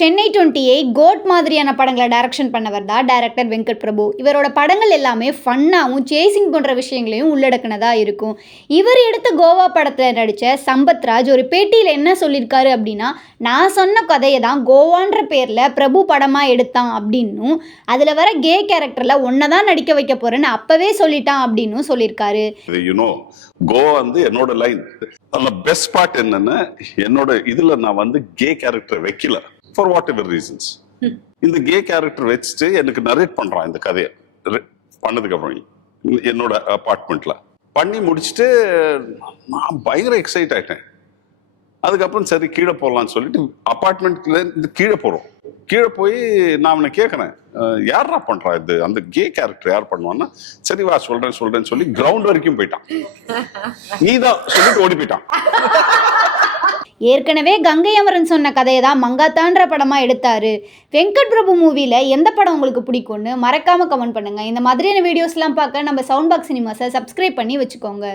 Chennai 28 code மாதிரியான படங்களை direction பண்ணவர் தான் டைரக்டர் வெங்கட் பிரபு. இவரோட படங்கள் எல்லாமே ஃபன்னாகவும் சேசிங் போன்ற விஷயங்களையும் உள்ளடக்கினதாக இருக்கும். இவர் எடுத்த கோவா படத்தில் நடித்த சம்பத்ராஜ் ஒரு பேட்டியில் என்ன சொல்லியிருக்காரு அப்படின்னா, நான் சொன்ன கதையை தான் கோவான்ற பேரில் பிரபு படமாக எடுத்தான் அப்படின்னும், அதில் வர கே கேரக்டரில் ஒன்றை தான் நடிக்க வைக்க போகிறேன்னு அப்போவே சொல்லிட்டான் அப்படின்னும் சொல்லியிருக்காரு. கோவா வந்து என்னோட லைன். அதில் பெஸ்ட் பார்ட் என்னன்னா, என்னோட இதில் நான் வந்து கே கேரக்டர் வைக்கல. For whatever reasons. இந்த கே கேரக்டர் வச்சுட்டு எனக்கு நரேட் பண்றான் இந்த கதையை. பண்ணதுக்கு அப்புறம் என்னோட அபார்ட்மெண்ட்ல பண்ணி முடிச்சுட்டு நான் பயங்கர எக்ஸைட் ஆயிட்டேன். அதுக்கப்புறம் சரி கீழே போடலான்னு சொல்லிட்டு அபார்ட்மெண்ட்ல இருந்து கீழே போறோம். கீழே போய் நான் அவனை கேட்கறேன், யாரா பண்றா இது, அந்த கே கேரக்டர் யார் பண்ணுவான்னா, சரி வா சொல்றேன்னு சொல்லி கிரவுண்ட் வரைக்கும் போயிட்டான். நீதான் சொல்லிட்டு ஓடி போயிட்டான். ஏற்கனவே கங்கை அமரன் சொன்ன கதையை தான் மங்காத்தான்ற படமாக எடுத்தார். வெங்கட் பிரபு மூவியில் எந்த படம் உங்களுக்கு பிடிக்கும்னு மறக்காமல் கமெண்ட் பண்ணுங்கள். இந்த மாதிரியான வீடியோஸ்லாம் பார்க்க நம்ம சவுண்ட் பாக்ஸ் சினிமாஸை சப்ஸ்கிரைப் பண்ணி வச்சுக்கோங்க.